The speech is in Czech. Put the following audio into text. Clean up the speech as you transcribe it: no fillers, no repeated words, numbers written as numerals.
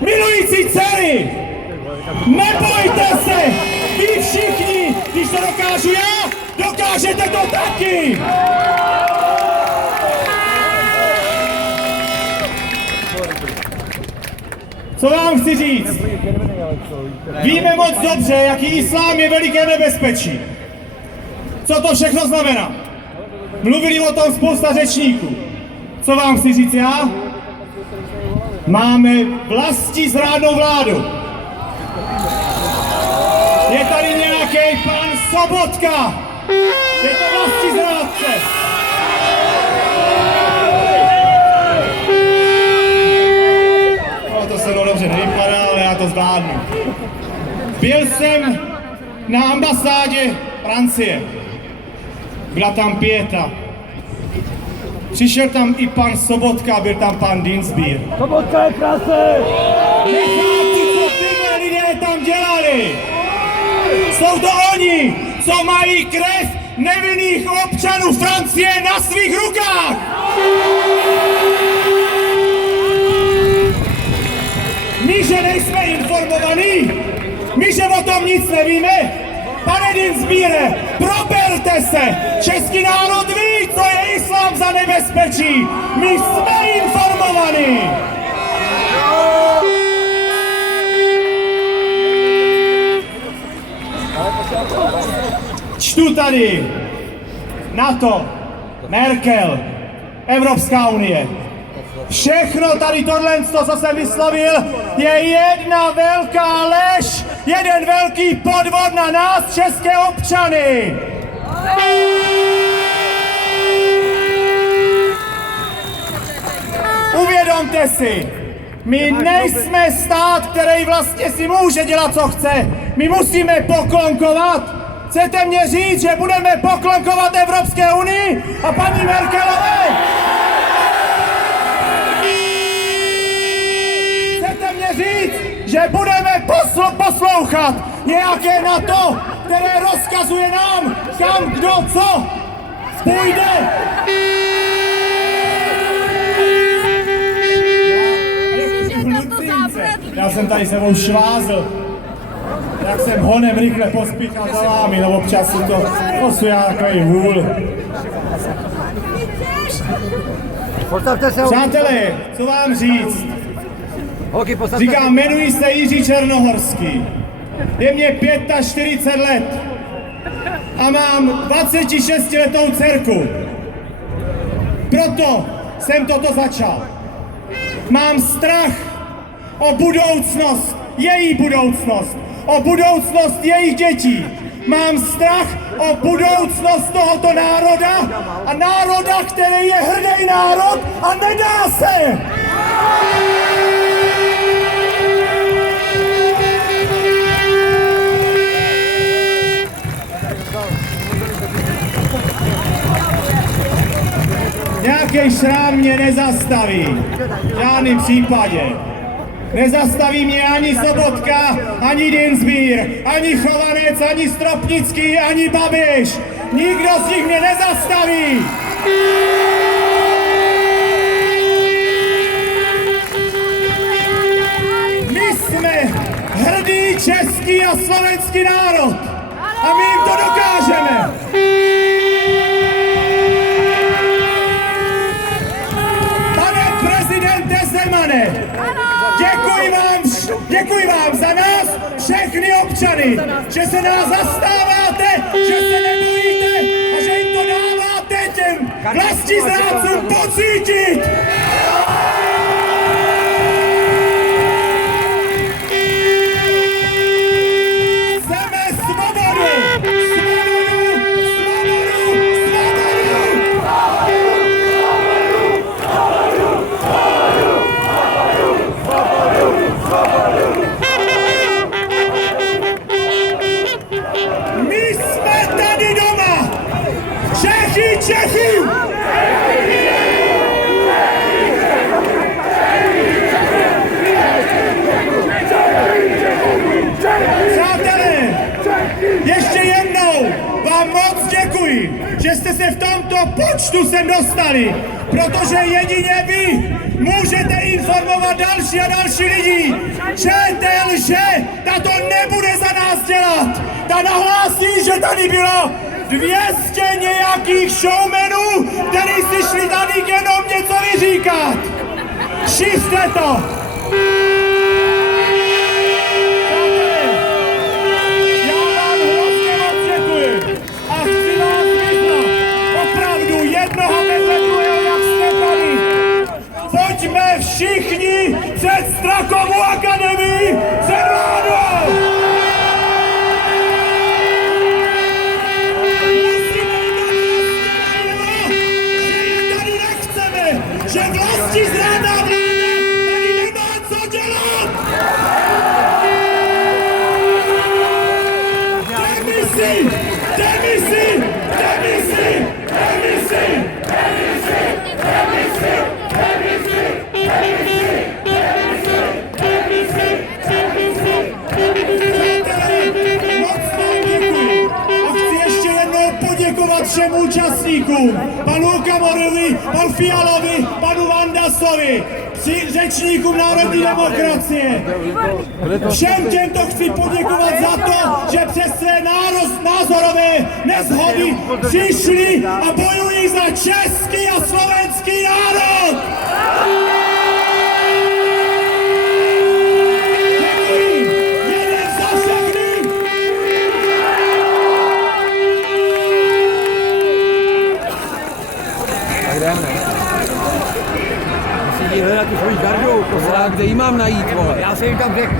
milující dcery, nebojte se, vy všichni, když to dokážu já, dokážete to taky! Co vám chci říct? Víme moc dobře, jaký islám je veliké nebezpečí. Co to všechno znamená? Mluvili o tom spousta řečníků. Co vám chci říct já? Máme vlastizrádnou vládu. Je tady nějaký pan Sobotka. Je to vlastizrádce. No, to se mnou dobře nevypadá, ale já to zvládnu. Byl jsem na ambasádě Francie. Byla tam pieta. Přišel tam i pan Sobotka, byl tam pan Dienstbier. Sobotka je prase! Nechápu, co tyhle lidé tam dělali! Jsou to oni, co mají krev nevinných občanů Francie na svých rukách! My, že nejsme informovaní, my, že o tom nic nevíme, pane Dienstbiere, proberte se! Český národ ví, co je islám za nebezpečí! My jsme informovaní! Čtu tady NATO, Merkel, Evropská unie. Všechno tady tohle, co jsem vyslovil, je jedna velká lež, jeden velký podvod na nás, české občany. Uvědomte si, my nejsme stát, který vlastně si může dělat, co chce. My musíme poklonkovat. Chcete mě říct, že budeme poklonkovat Evropské unii a paní Merkelové? Chcete mě říct, že budeme poslouchat nějaké NATO, které rozkazuje nám, kam kdo co půjde? Já jsem tady sebou švázl. Jak jsem honem rychle pospíchal za vámi, no občas jsem to jsou já takový hůl. Přátelé, co vám říct? Říkám, jmenuji se Jiří Černohorský. Je mě 45 let a mám 26letou dcerku. Proto jsem toto začal. Mám strach o budoucnost, její budoucnost, o budoucnost jejich dětí. Mám strach o budoucnost tohoto národa a národa, který je hrdý národ a nedá se! Nějaký šrám mě nezastaví, v žádném případě. Nezastaví mě ani Sobotka, ani Dienstbier, ani Chovanec, ani Stropnický, ani Babiš. Nikdo z nich mě nezastaví. My jsme hrdý český a slovenský národ a my jim to dokážeme. Pane prezidente Zemane, děkuji vám za nás, všechny občany, že se nás zastáváte, že se nebojíte a že jim to dáváte těm vlastizrádcům pocítit! Chceme svobodu! Čechy! Přátelé, ještě jednou vám moc děkuji, že jste se v tomto počtu sem dostali protože jedině vy můžete informovat další a další lidi, že ta lže, ta to nebude za nás dělat. Ta nahlásí, že tady bylo 200 nějakých showmenů, kteří si šli tady jenom něco vyříkat. Šiřte to! Já vám hrozně moc děkuji a chci vás vyzvat opravdu jednoho vedle druhého, jak jste tady. Pojďme všichni před Strakovou akademii před vládou! Že vlastní zrádná vláda tady nemá co dělat! Demisi! Demisi! Demisi! Demisi! Demisi! Demisi! Demisi! Demisi! Demisi! Přátelé, moc vám děkuji a chci ještě jednou poděkovat všem účastníkům, panu Okamurovi, panu Fialovi, panu Vandasovi, řečníkům národní demokracie. Všem těmto chci poděkovat za to, že přes své názorové neshody přišli a bojují za český a slovenský národ. Děkuji. Jeden za všechny. Tak jdeme. Musí hledat tu svoji gardu, kde ji mám najít, vole. Já jsem jim tam řekl.